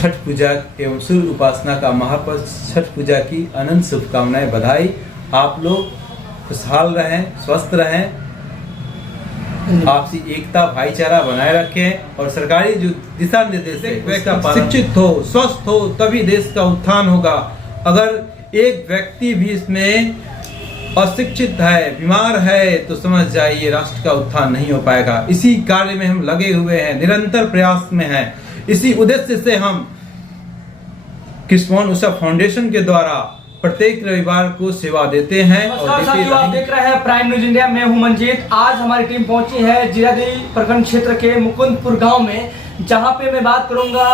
छठ पूजा एवं सूर्य उपासना का महापर्व छठ पूजा की अनंत शुभकामनाएं, बधाई। आप लोग खुशहाल रहें, स्वस्थ रहें, आपसी एकता भाईचारा बनाए रखें और सरकारी जो दिशा निर्देश है उसका शिक्षित हो, स्वस्थ हो, तभी देश का उत्थान होगा। अगर एक व्यक्ति भी इसमें अशिक्षित है, बीमार है, तो समझ जाइए राष्ट्र का उत्थान नहीं हो पाएगा। इसी कार्य में हम लगे हुए हैं, निरंतर प्रयास में हैं। इसी उद्देश्य से हम कृष्ण मोहन उषा फाउंडेशन के द्वारा प्रत्येक रविवार को सेवा देते हैं। और आप देख रहे हैं प्राइम न्यूज इंडिया। मैं हूं मंजीत। आज हमारी टीम पहुंची है जीरादेवी प्रखंड क्षेत्र के मुकुंदपुर गांव में, जहां पे मैं बात करूंगा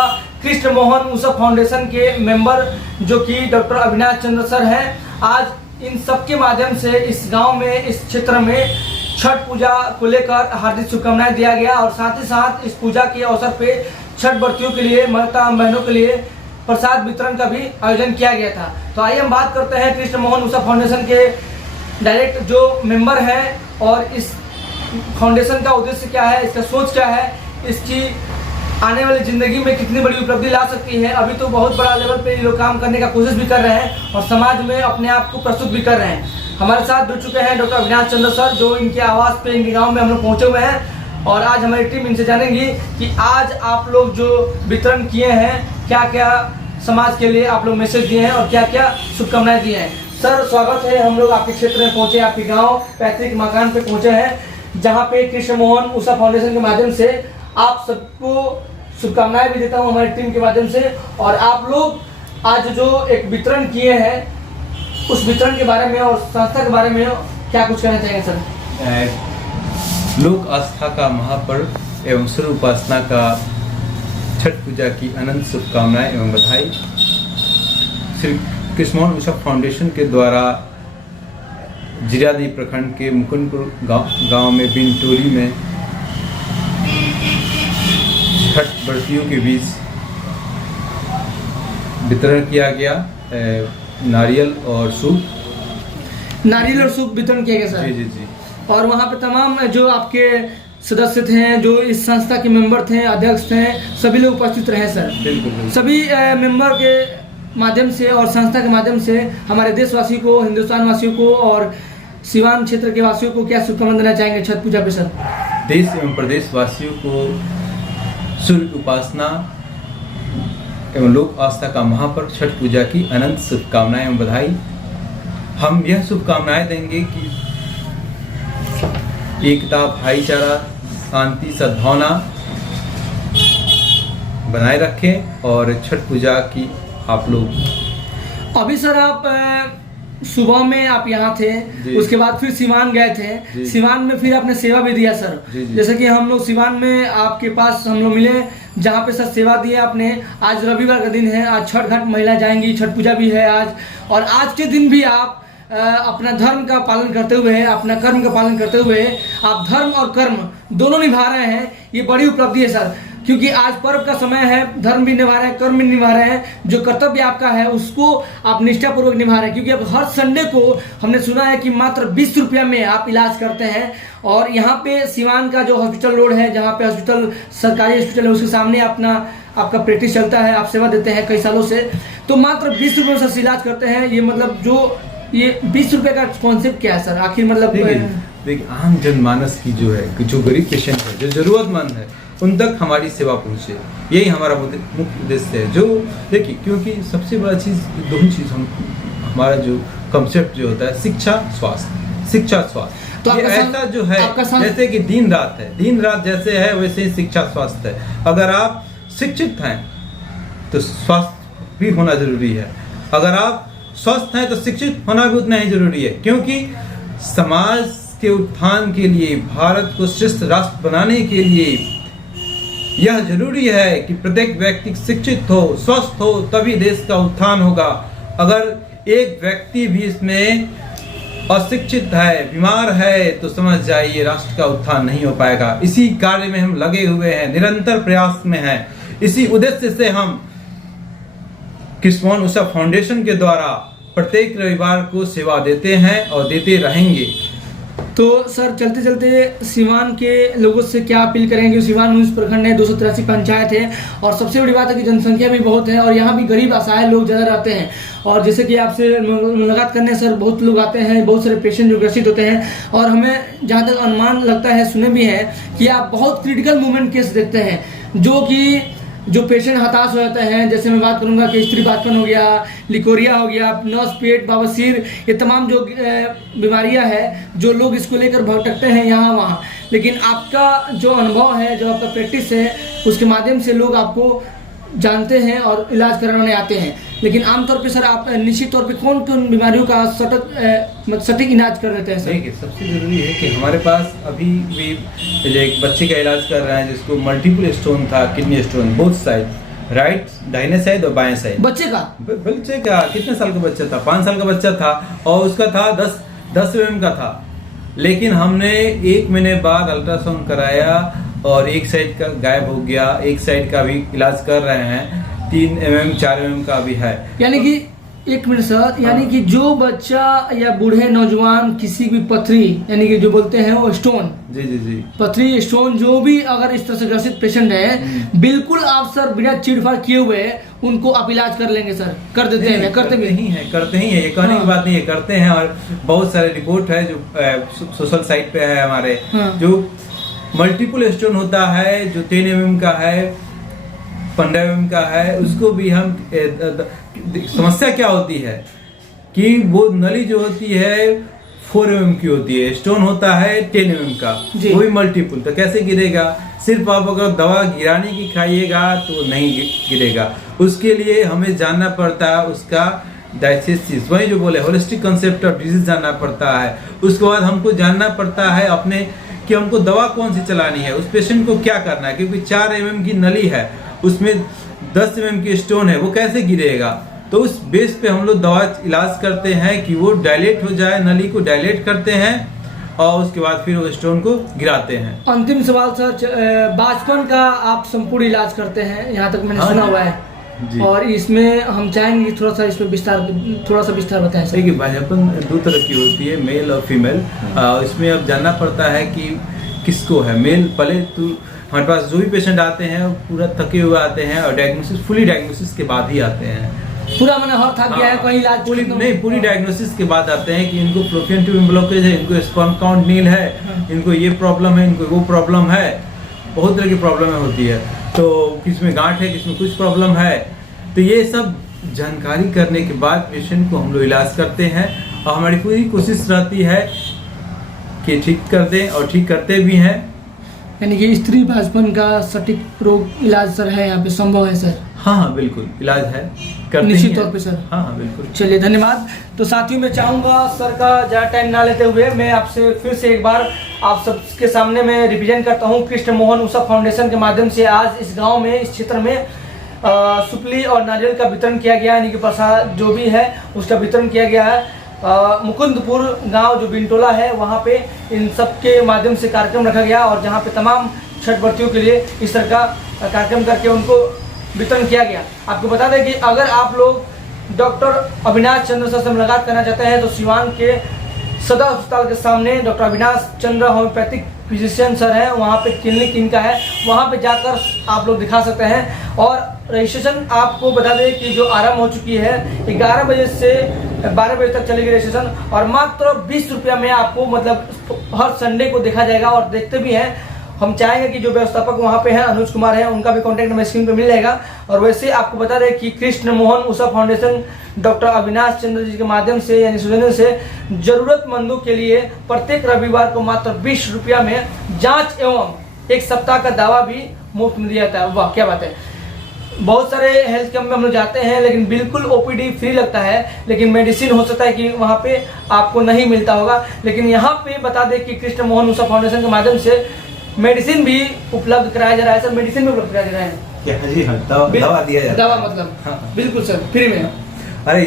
कृष्ण मोहन उषा फाउंडेशन के मेंबर जो कि डॉक्टर अविनाश चंद्र सर हैं। आज इन सबके माध्यम से इस गांव में, इस क्षेत्र में छठ पूजा को लेकर हार्दिक शुभकामनाएं दिया गया और साथ ही साथ इस पूजा के अवसर पे छठ व्रतियों के लिए, माता बहनों के लिए प्रसाद वितरण का भी आयोजन किया गया था। तो आइए हम बात करते हैं कृष्ण मोहन उषा फाउंडेशन के डायरेक्ट जो मेंबर हैं और इस फाउंडेशन का उद्देश्य क्या है, इसका सोच क्या है, इसकी आने वाली जिंदगी में कितनी बड़ी उपलब्धि ला सकती है। अभी तो बहुत बड़ा लेवल पे ये लोग काम करने का कोशिश भी कर रहे हैं और समाज में अपने आप को प्रस्तुत भी कर रहे हैं। हमारे साथ जुड़ चुके हैं डॉक्टर अविनाश चंद्र सर, जो इनके आवास पे, इनके गाँव में हम लोग पहुंचे हुए हैं और आज हमारी टीम इनसे जानेंगी कि आज आप लोग जो वितरण किए हैं, क्या क्या समाज के लिए आप लोग मैसेज दिए हैं और क्या क्या शुभकामनाएं दिए हैं। सर स्वागत है, हम लोग आपके क्षेत्र में पहुंचे, आपके गांव पैतृक मकान पे पहुंचे हैं, जहां पे कृष्ण मोहन उषा फाउंडेशन के माध्यम से आप सबको शुभकामनाएं भी देता हूं हमारी टीम के माध्यम से। और आप लोग आज जो एक वितरण किए हैं, उस वितरण के बारे में और संस्था के बारे में क्या कुछ कहना चाहेंगे सर? लोक आस्था का महापर्व एवं सूर्य उपासना का छठ पूजा की अनंत शुभकामनाएं एवं बधाई। श्री कृष्ण मोहन उषा फाउंडेशन के द्वारा जीरादेवी प्रखंड के मुकुंदपुर गांव में बिनटोली में छठ व्रतियों के बीच वितरण किया गया नारियल और सूप वितरण किया गया सर। जी। और वहाँ पे तमाम जो आपके सदस्य थे, जो इस संस्था के मेंबर थे, अध्यक्ष थे, सभी लोग उपस्थित रहे सर। बिल्कुल। सभी मेंबर के माध्यम से और संस्था के माध्यम से हमारे देशवासियों को, हिंदुस्तान वासियों को और सिवान क्षेत्र के वासियों को क्या शुभकामनाएं देना चाहेंगे छठ पूजा पे सर? देश एवं प्रदेश वासियों को सूर्य उपासना एवं लोक आस्था का महापर्व छठ पूजा की अनंत शुभकामनाएं एवं बधाई। हम यह शुभकामनाएं देंगे कि एकता, भाईचारा, शांति, सद्भावना बनाए रखें और छठ पूजा की आप लोग। अभी सर आप सुबह में आप यहाँ थे, उसके बाद फिर सिवान गए थे, सिवान में फिर आपने सेवा भी दिया सर। जैसे कि हम लोग सिवान में आपके पास हम लोग मिले, जहाँ पे सर सेवा दिए आपने। आज रविवार का दिन है, आज छठ घाट महिला जाएंगी, छठ पूजा भी है आज, और आज के दिन भी आप अपना धर्म का पालन करते हुए, अपना कर्म का पालन करते हुए आप धर्म और कर्म दोनों निभा रहे हैं। ये बड़ी उपलब्धि है सर, क्योंकि आज पर्व का समय है, धर्म भी निभा रहे हैं, कर्म भी निभा रहे हैं। जो कर्तव्य आपका है उसको आप निष्ठापूर्वक निभा रहे हैं, क्योंकि अब हर संडे को हमने सुना है कि मात्र 20 रुपया में आप इलाज करते हैं। और यहाँ पे सिवान का जो हॉस्पिटल रोड है, जहाँ पे हॉस्पिटल, सरकारी हॉस्पिटल है, उसके सामने आपका प्रैक्टिस चलता है, आप सेवा देते हैं कई सालों से। तो मात्र 20 रुपये में सर इलाज करते हैं। ये मतलब जो ये 20 रुपए का कॉन्सेप्ट क्या है सर आखिर? मतलब देखिए आम जनमानस की जो है, जो गरीब पेशेंट है, जो जरूरतमंद है, उन तक हमारी सेवा पहुंचे, यही हमारा मुख्य उद्देश्य है। जो देखिए, क्योंकि सबसे बड़ा चीज, दो ही चीज हमारा जो कंसेप्ट जो होता है, शिक्षा स्वास्थ्य, शिक्षा स्वास्थ्य। तो ये ऐसा जो है जैसे कि दिन रात है, दिन रात जैसे है वैसे ही शिक्षा स्वास्थ्य है। अगर आप शिक्षित हैं तो स्वास्थ्य भी होना जरूरी है, अगर आप स्वस्थ हैं तो शिक्षित होना भी उतना ही जरूरी है। क्योंकि समाज के उत्थान के लिए, भारत को श्रेष्ठ राष्ट्र बनाने के लिए यह जरूरी है कि प्रत्येक व्यक्ति शिक्षित हो, स्वस्थ हो, तभी देश का उत्थान होगा। अगर एक व्यक्ति भी इसमें अशिक्षित है, बीमार है, तो समझ जाइए राष्ट्र का उत्थान नहीं हो पाएगा। इसी कार्य में हम लगे हुए हैं, निरंतर प्रयास में हैं। इसी उद्देश्य से हम कृष्ण मोहन उषा फाउंडेशन के द्वारा प्रत्येक रविवार को सेवा देते हैं और देते रहेंगे। तो सर चलते चलते सिवान के लोगों से क्या अपील करेंगे? सिवान मुंसिपल प्रखंड है, 283 पंचायत है और सबसे बड़ी बात है कि जनसंख्या भी बहुत है और यहाँ भी गरीब असहाय लोग ज़्यादा रहते हैं। और जैसे कि आपसे मुलाकात करने सर बहुत लोग आते हैं, बहुत सारे पेशेंट जो ग्रसित होते हैं और हमें जहाँ तक अनुमान लगता है, सुने भी हैं कि आप बहुत क्रिटिकल मूवमेंट केस देखते हैं जो पेशेंट हताश हो जाते हैं। जैसे मैं बात करूंगा कि स्त्रीपाचन हो गया, लिकोरिया हो गया, नस, पेट, बवासीर, ये तमाम जो बीमारियां हैं जो लोग इसको लेकर भटकते हैं यहाँ वहाँ। लेकिन आपका जो अनुभव है, जो आपका प्रैक्टिस है, उसके माध्यम से लोग आपको जानते हैं और इलाज कराने आते हैं। लेकिन आमतौर पे सर आप निश्चित तौर पे कौन कौन बीमारियों का सटीक इलाज कर देते हैं सर? देखिए, सबसे ज़रूरी है कि हमारे पास अभी भी जो एक बच्चे का इलाज कर रहे हैं जिसको मल्टीपल स्टोन था, kidney stone, both side, right दाहिने साइड और बाएं साइड। बच्चे का कितने साल का बच्चा था? 5 साल का बच्चा था और उसका था 10 mm का था। लेकिन हमने 1 महीने बाद अल्ट्रासाउंड कराया और एक साइड का गायब हो गया, एक साइड का भी इलाज कर रहे हैं, 3 mm 4 mm का भी है। यानी कि एक मिनट सर, यानी कि जो बच्चा या बूढ़े नौजवान किसी भी पथरी, यानी कि जो बोलते हैं वो स्टोन, जी पथरी, स्टोन, जो भी अगर इस तरह से ग्रसित पेशेंट है, बिल्कुल आप सर बिना चिड़फाड़ किए हुए उनको आप इलाज कर लेंगे सर? कर देते हैं? करते ही है, ये कहने की बात नहीं है, करते हैं। और बहुत सारे रिपोर्ट है जो सोशल साइट पे है हमारे, जो मल्टीपल स्टोन होता है, जो 10 mm का है, 15 mm का है, उसको भी हम समस्या क्या होती है कि वो नली जो होती है 4 mm की होती है, स्टोन होता है 10 mm का, वो भी मल्टीपल, तो कैसे गिरेगा? सिर्फ आप अगर दवा गिराने की खाइएगा तो नहीं गिरेगा। उसके लिए हमें जानना पड़ता है उसका डायग्नोसिस, वही जो बोले होलिस्टिक कंसेप्ट ऑफ डिजीज जानना पड़ता है। उसके बाद हमको जानना पड़ता है अपने कि हमको दवा कौन सी चलानी है, उस पेशेंट को क्या करना है, क्योंकि 4 mm की नली है, उसमें 10 mm की स्टोन है, वो कैसे गिरेगा? तो उस बेस पे हम लोग दवा इलाज करते हैं कि वो डायलेट हो जाए, नली को डायलेट करते हैं और उसके बाद फिर वो स्टोन को गिराते हैं। अंतिम सवाल सर, बाजपन का आप संपूर्ण इलाज करते हैं, यहाँ तक मैंने सुना हुआ है जी। और इसमें हम चाहेंगे थोड़ा सा इसमें विस्तार बताएं सर। देखिए, बाजपन 2 तरह की होती है, मेल और फीमेल। इसमें अब जानना पड़ता है कि किसको है। मेल पहले तो हमारे पास जो भी पेशेंट आते हैं पूरा थके हुए आते हैं और फुली डायग्नोसिस के बाद ही आते हैं। पूरा मैंने हर थक गया है, कोई इलाज पूरी डायग्नोसिस के बाद आते हैं कि इनको फ्लोपियन ट्यूब ब्लॉकेज है, इनको स्पर्म काउंट नील है, इनको ये प्रॉब्लम है, इनको वो प्रॉब्लम है, बहुत तरह की प्रॉब्लम होती है। तो किसमें गांठ है, किसमें कुछ प्रॉब्लम है, तो ये सब जानकारी करने के बाद पेशेंट को हम लोग इलाज करते हैं और हमारी पूरी कोशिश रहती है कि ठीक कर दें और ठीक करते भी हैं। यानी कि स्त्री बाजपन का सटीक रोग इलाज सर है यहाँ पे, संभव है सर? हाँ, बिल्कुल इलाज है, निश्चित तौर पे सर। हाँ, बिल्कुल। चलिए, धन्यवाद। तो साथियों, मैं चाहूँगा सर का ज़्यादा टाइम ना लेते हुए मैं आपसे फिर से एक बार आप सबके सामने मैं रिप्रेजेंट करता हूँ कृष्ण मोहन ऊषा फाउंडेशन के माध्यम से आज इस गाँव में, इस क्षेत्र में सुपली और नारियल का वितरण किया गया, यानी कि प्रसाद जो भी है उसका वितरण किया गया है। मुकुंदपुर गांव जो बिंटोला है वहां पे इन सब के माध्यम से कार्यक्रम रखा गया और जहां पे तमाम छठ व्रतियों के लिए इस तरह का कार्यक्रम करके उनको वितरण किया गया। आपको बता दें कि अगर आप लोग डॉक्टर अविनाश चंद्र सर से मुलाकात करना चाहते हैं तो सिवान के सदर अस्पताल के सामने डॉक्टर अविनाश चंद्र होम्योपैथिक फिजिशियन सर हैं, वहाँ पे क्लिनिक इनका है, वहाँ पे जाकर आप लोग दिखा सकते हैं। और रजिस्ट्रेशन आपको बता दें कि जो आरंभ हो चुकी है 11 बजे से 12 बजे तक चलेगी रजिस्ट्रेशन और मात्र 20 रुपया में आपको मतलब हर संडे को देखा जाएगा और देखते भी हैं। हम चाहेंगे कि जो व्यवस्थापक वहाँ पे हैं अनुज कुमार हैं, उनका भी कॉन्टैक्ट नंबर स्क्रीन पे मिल जाएगा। और वैसे आपको बता दें कि कृष्ण मोहन ऊषा फाउंडेशन डॉक्टर अविनाश चंद्र जी के माध्यम से यानी सौजन्य से जरूरतमंदों के लिए प्रत्येक रविवार को मात्र 20 रुपया में जांच एवं 1 सप्ताह का दवा भी मुफ्त में दिया जाता है। वाह, क्या बात है। बहुत सारे हेल्थ कैंप में हम लोग जाते हैं लेकिन बिल्कुल ओपीडी फ्री लगता है, लेकिन मेडिसिन हो सकता है कि वहाँ पे आपको नहीं मिलता होगा। लेकिन यहाँ पे बता दें कि कृष्ण मोहन ऊषा फाउंडेशन के माध्यम से मेडिसिन भी उपलब्ध कराया जा रहा है सर। मेडिसिन भी उपलब्ध कराया जा रहा है? जी हाँ, दवा दिया जाता है। दवा मतलब हाँ। बिल्कुल सर, फ्री में। अरे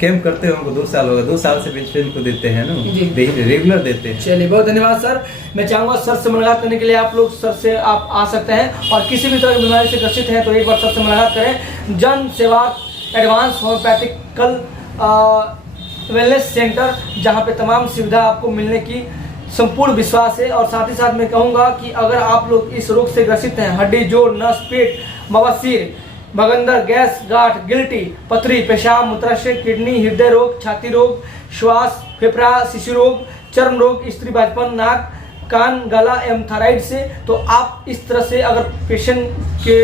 कैंप करते हैं, हमको 2 साल होगा, 2 साल से पेशेंट को देते हैं ना, रेगुलर देते हैं। चलिए, बहुत धन्यवाद सर। मैं चाहूँगा सर से मुलाकात करने के लिए आप लोग सर से आप आ सकते हैं और किसी भी तरह की बीमारी से ग्रसित हैं तो एक बार सर से मुलाकात करें। जन सेवा एडवांस होम्योपैथिकल वेलनेस सेंटर, जहाँ पे तमाम सुविधा आपको मिलने की संपूर्ण विश्वास है। और साथ ही साथ मैं कहूँगा कि अगर आप लोग इस रोग से ग्रसित हैं, हड्डी, जोड़, नस, पेट, बवासीर, भगंदर, गैस, गांठ, गिल्टी, पथरी, पेशाब, मूत्राशय, किडनी, हृदय रोग, छाती रोग, श्वास, फेफड़ा, शिशु रोग, चर्म रोग, स्त्री बाजपन, नाक, कान, गला एवं थायराइड से, तो आप इस तरह से अगर पेशेंट के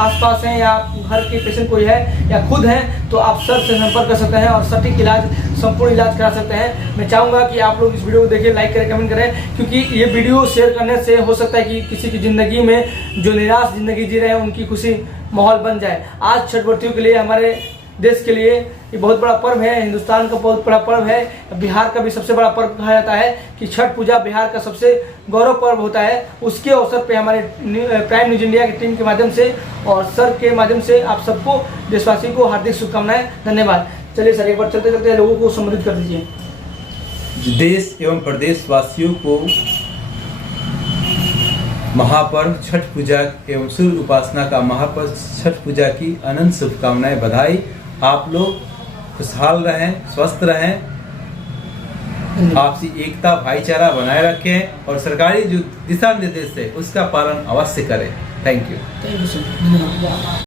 आसपास हैं या घर के पेशेंट कोई है या खुद हैं, तो आप सर से संपर्क कर सकते हैं और सटीक इलाज, संपूर्ण इलाज करा सकते हैं। मैं चाहूँगा कि आप लोग इस वीडियो को देखें, लाइक करें, कमेंट करें, क्योंकि ये वीडियो शेयर करने से हो सकता है कि किसी की ज़िंदगी में जो निराश ज़िंदगी जी रहे हैं उनकी खुशी माहौल बन जाए। आज छठ व्रतियों के लिए, हमारे देश के लिए ये बहुत बड़ा पर्व है, हिंदुस्तान का बहुत बड़ा पर्व है, बिहार का भी सबसे बड़ा पर्व कहा जाता है कि छठ पूजा बिहार का सबसे गौरव पर्व होता है। उसके अवसर पे हमारे प्राइम न्यूज इंडिया की टीम के माध्यम से और सर के माध्यम से आप सबको, देशवासी को हार्दिक शुभकामनाएं, धन्यवाद। चलिए सर, एक बार चलते चलते लोगों को संबोधित कर दीजिए। देश एवं प्रदेशवासियों को महापर्व छठ पूजा एवं सूर्य उपासना का महापर्व छठ पूजा की अनंत शुभकामनाएं, बधाई। आप लोग खुशहाल रहें, स्वस्थ रहें, आपसी एकता भाईचारा बनाए रखें और सरकारी जो दिशा निर्देश है उसका पालन अवश्य करें। Thank you. Thank you sir.